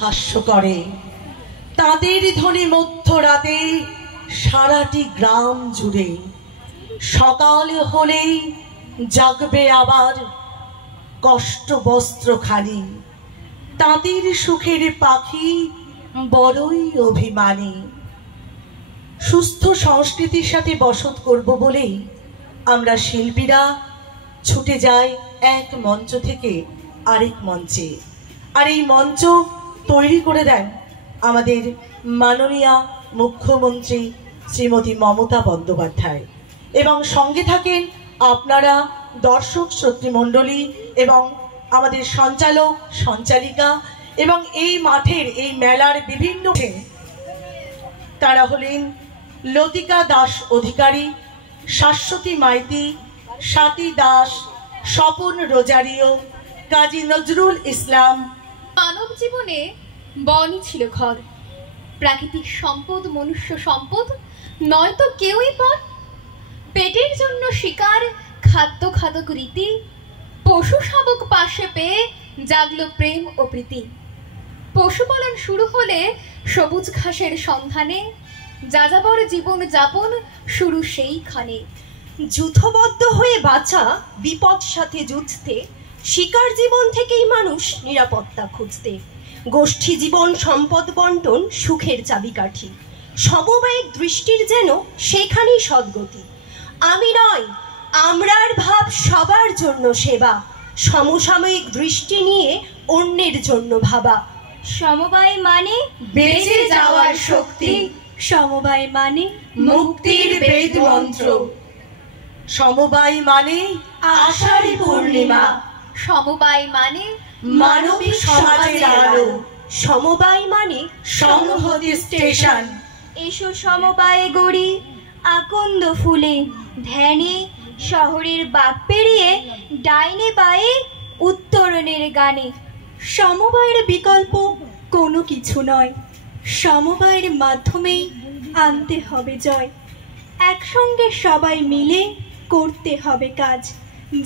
হাস্য করে। তাদের ধ্বনি মধ্যরাতে সারাটি গ্রাম জুড়ে। সকাল হলেই জাগবে আবার কষ্ট বস্ত্রখানি। তাদের সুখের পাখি বড়ই অভিমানী। সুস্থ সংস্কৃতির সাথে বসত করব বলেই আমরা শিল্পীরা ছুটে যাই এক মঞ্চ থেকে আরেক মঞ্চে। আর এই মঞ্চ তৈরি করে দেন আমাদের মাননীয়া মুখ্যমন্ত্রী শ্রীমতী মমতা বন্দ্যোপাধ্যায়, এবং সঙ্গে থাকেন আপনারা দর্শক শ্রোতৃমণ্ডলী এবং আমাদের সঞ্চালক সঞ্চালিকা এবং এই মাঠের এই মেলার বিভিন্ন। তারা হলেন লতিকা দাস অধিকারী, শাশ্বতী মাইতি, স্বাতী দাস, স্বপন রোজারিও, কাজী নজরুল ইসলাম। মানব জীবনে বনই ছিল ঘর, প্রাকৃতিক সম্পদ মনুষ্য সম্পদ নয়তো কেউই পর। পেটের জন্য শিকার, খাদ্য খাদক রীতি, পশু শাবক পাশে পেয়ে জাগলো প্রেম ও প্রীতি। পশুপালন শুরু হলে সবুজ ঘাসের সন্ধানে যাযাবর জীবন যাপন শুরু সেইখানে। যুথবদ্ধ হয়ে বাঁচা বিপদ সাথে যুঝতে, শিকার জীবন থেকেই মানুষ নিরাপত্তা খুঁজতে। গোষ্ঠী জীবন সম্পদ বন্টন সুখের চাবিকাঠি, সমবায়িক দৃষ্টির যেন সেখানেই সদ্গতি। আমি নয় আমরার ভাব সবার জন্য সেবা, সমসাময়িক দৃষ্টি নিয়ে অন্যের জন্য ভাবা। সমবায় মানে বেঁচে যাওয়ার শক্তি, সমবায় মানে মুক্তির বেদ মন্ত্র। সমবায় মানে আষাঢ়ী পূর্ণিমা, সমবায় মানে মানবিক সমাজের আলো। সমবায় মানে সংহতি স্টেশন। এসো সমবায়ে গড়ি আকন্দ ফুলে, ধ্যানে শহরের বাক পেরিয়ে ডাইনে বায়ে উত্তরণের গানে। সমবায়ের বিকল্প কোনো কিছু নয়, সমবায়ের মাধ্যমেই আনতে হবে জয়। একসঙ্গে সবাই মিলে করতে হবে কাজ,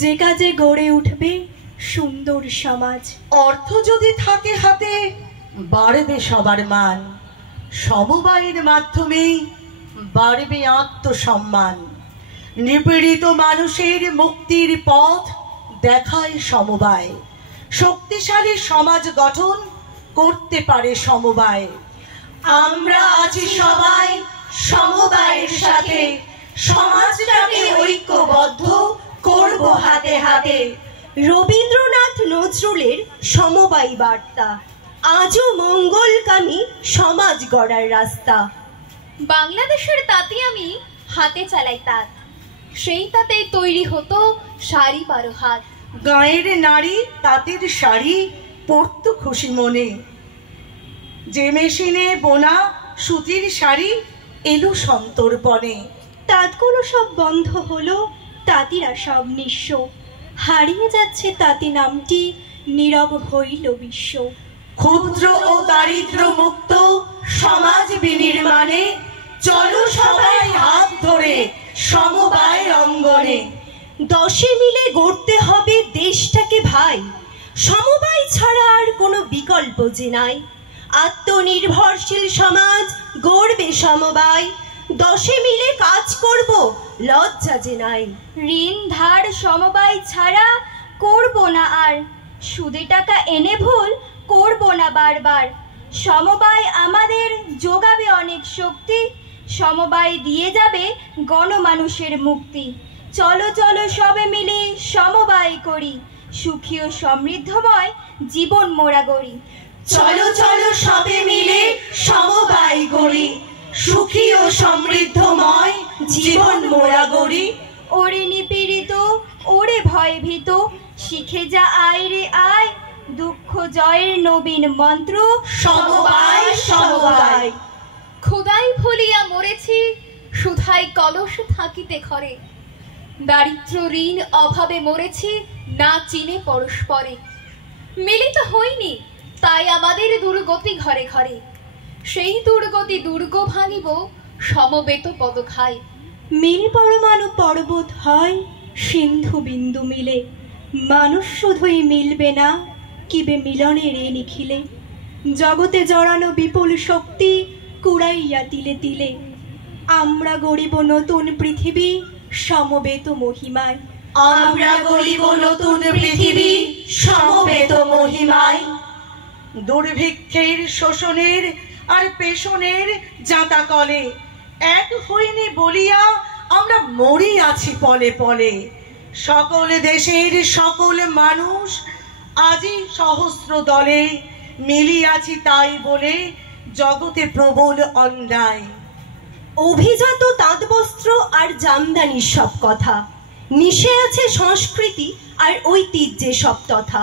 যে কাজে গড়ে উঠবে সুন্দর সমাজ। অর্থ যদি থাকে হাতে বাড়বে সবার মান, সমবায়ের মাধ্যমেই বাড়বে আত্মসম্মান। নিপীড়িত মানুষের মুক্তির পথ দেখায় সমবায়, শক্তিশালী সমাজ গঠন করতে পারে সমবায়। আমরা আছি সবাই সমবায়ের সাথে, সমাজটাকে ঐক্যবদ্ধ করব হাতে হাতে। রবীন্দ্রনাথ নজরুলের সমবায় বার্তা আজও মঙ্গলকামী সমাজ গড়ার রাস্তা। বাংলাদেশের তাঁতি আমি হাতে চালাই তাঁত, সেই তাতেই তৈরি হতো শাড়ি 12 হাত। গাঁয়ের নারী তাঁতের শাড়ি পরতো খুশি মনে, যে মেশিনে বোনা সুতির শাড়ি এলো সন্তর্পণে। তাঁতগুলো সব বন্ধ হলো, তাঁতিরা সব নিঃস্ব, হারিয়ে যাচ্ছে তাঁতি নামটি, নীরব হইল বিশ্ব। ক্ষুদ্র ও দারিদ্র মুক্ত সমাজ বিনির্মাণে চলো সবাই হাত ধরে সমবায় অঙ্গনে। 10 মিলে গড়তে হবে দেশটাকে ভাই, সমবায় ছাড়া আর কোনো বিকল্প যে নাই। আত্মনির্ভরশীল সমাজ গড়বে সমবায়, 10 মিলে কাজ করব লজ্জা যে নাই। ঋণ ধার সমবায় ছাড়া করব না আর, সুদে টাকা এনে ভুল করব না বারবার। সমবায় আমাদের যোগাবে অনেক শক্তি, সমবায় দিয়ে যাবে গণমানুষের মুক্তি। চলো চলো সবে মিলে সমবায় করি, সুখী ও সমৃদ্ধময় জীবন মোরা গড়ি। চলো চলো সবে মিলে সমবায় গড়ি, সুখী ও সমৃদ্ধময় জীবন মোরা গড়ি। ওরে নিপীড়িত ওরে ভয়ভীত, শিখে যা আয় রে আয়, দুঃখ জয়ের নবীন মন্ত্র সমবায় সমবায়। ক্ষুধাই ভুলিয়া মরেছি, সুধাই কলস থাকিতে ঘরে। দারিদ্র ঋণ অভাবে মরেছি, না চিনে পরস্পরে। মিলিত হইনি তাই আমাদের দুর্গতি ঘরে ঘরে, সেই দুর্গতি দুর্গ ভাঙিব সমবেত পদখায়। মিল পরমাণু পর্বত হয় সিন্ধু বিন্দু মিলে, মানুষ শুধুই মিলবে না কিবে মিলনের এ নিখিলে। জগতে জড়ানো বিপুল শক্তি কুড়াইয়া তিলে তিলে। আমরা গড়িব নতুন পৃথিবী সমবেত মহিমায়। আমরা গড়িব নতুন পৃথিবী সমবেত মহিমায়। দুর্ভিক্ষের, শোষণের আর পেষণের জাঁতা কলে এক হইনি বলিয়া আমরা মরি আছি পলে পলে। সকল দেশের সকল মানুষ আজি সহস্র দলে মিলিয়াছি তাই বলে জগতে প্রবল অন্যায়। অভিজাত তাঁতবস্ত্র আর জামদানির সব কথা, মিশে আছে সংস্কৃতি আর ঐতিহ্যে সব তথা।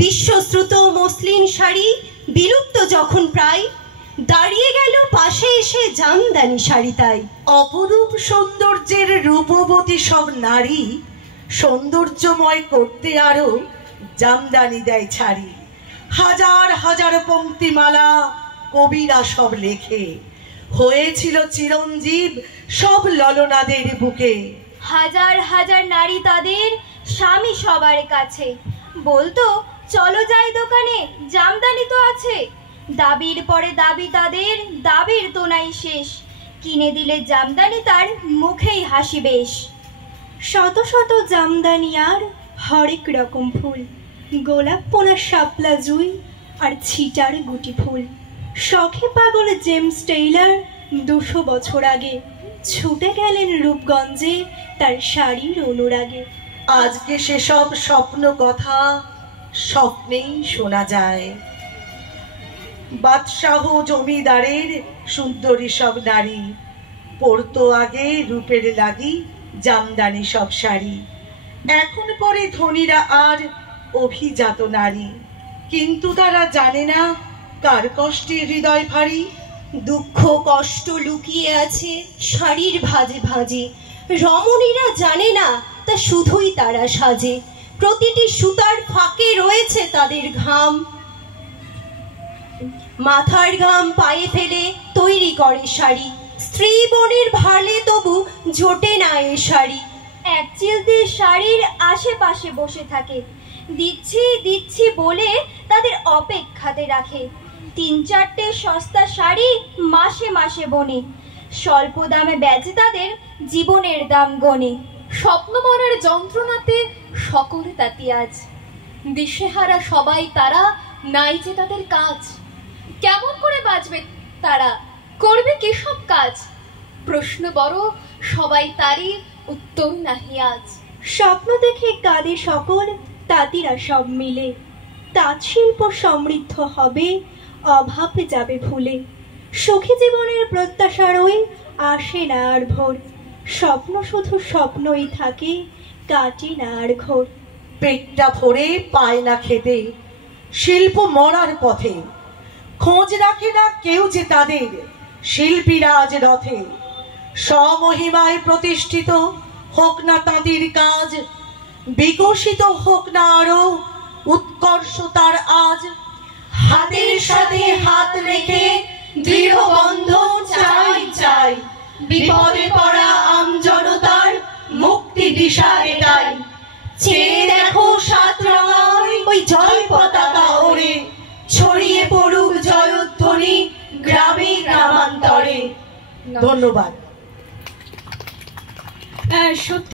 বিশ্বশ্রুত মসলিন শাড়ি বিলুপ্ত যখন প্রায়, দাঁড়িয়ে গেল পাশে এসে জামদানি শাড়ি তাই। অপরূপ সৌন্দর্যের রূপবতী সব নারী সৌন্দর্যময় করতে আরো জামদানি দেয় ছাড়ি। হাজার হাজার পংক্তিমালা কবিরা সব লেখে, হয়েছিল চিরঞ্জীব সব ললনাদের বুকে। হাজার হাজার নারী তাদের স্বামী সবার কাছে বলতো, চলো যাই দোকানে, জামদানি তো আছে। দাবির পরে দাবি তাদের, দাবির তো নাই শেষ। কিনে দিলে জামদানি তার মুখেই হাসি বেশ। শত শত জামদানি আর হরেক রকম ফুল, গোলাপ পোনা শাপলা জুই আর ছিটার গুটি ফুল। শখে পাগল জেমস টেইলার 200 বছর আগে ছুটে গেলেন রূপগঞ্জে তার শাড়ির অনুরাগে। আজকে সেসব স্বপ্ন কথা স্বপ্নেই শোনা যায়। বাদশাহ জমিদারের সুন্দরী সব নারী পরতো আগে রূপের লাগি জামদানি সব শাড়ি। এখন পরে ধনীরা আর অভিজাত নারী, কিন্তু তারা জানে না কার কষ্টে হৃদয় ভারী। দুঃখ কষ্ট লুকিয়ে আছে শাড়ির ভাঁজে ভাঁজে, রমণীরা জানে না তা শুধুই তারা সাজে। প্রতিটি সুতার ফাঁকে রয়েছে তাদের ঘাম, মাথার ঘাম পায়ে ফেলে তৈরি করে শাড়ি। স্ত্রী বোনের ভালে তবু জোটে না এ শাড়ি। এক চিলতে শাড়ির আশেপাশে বসে থাকে, দিচ্ছি দিচ্ছি বলে তাদের অপেক্ষাতে রাখে। 3-4টে সস্তা শাড়ি মাসে মাসে বনে, স্বল্প দামে বেচে তাদের জীবনের দাম গনে। স্বপ্ন মরার যন্ত্রণাতে সকলে তাতি আজ, দিশেহারা সবাই তারা, নাই যে তাদের কাজ। কেমন করে বাঁচবে তারা, করবে কি সব কাজ? প্রশ্ন বড়, সবাই তারই উত্তর নাহি আজ। স্বপ্ন দেখে কাঁদে সকল তাঁতিরা সব মিলে, তাঁত শিল্প সমৃদ্ধ হবে, অভাব যাবে ভুলে। সুখী জীবনের প্রত্যাশার ওই আসে না আর ভোর, স্বপ্ন শুধু স্বপ্নই থাকে, কাটে না আর ঘোর। পেটটা ভরে পায় না খেতে, শিল্প মরার পথে, খোঁজ রাখে না কেউ যে তাদের শিল্পীরা আজ রথে। স্বমহিমায় প্রতিষ্ঠিত হোক না তাঁতির কাজ, বিকশিত হোক না আরো উৎকর্ষ তার আজ। হাতের সাথে হাত রেখে দৃঢ় বন্ধন চাই চাই, বিপদে পড়া আমজনতার মুক্তি দিশা এটাই। চেয়ে দেখো 7 রঙায় ওই জয় পতাকা ওড়ে, ছড়িয়ে পড়ুক জয়ধ্বনি গ্রামে গ্রামান্তরে। ধন্যবাদ। সত্যি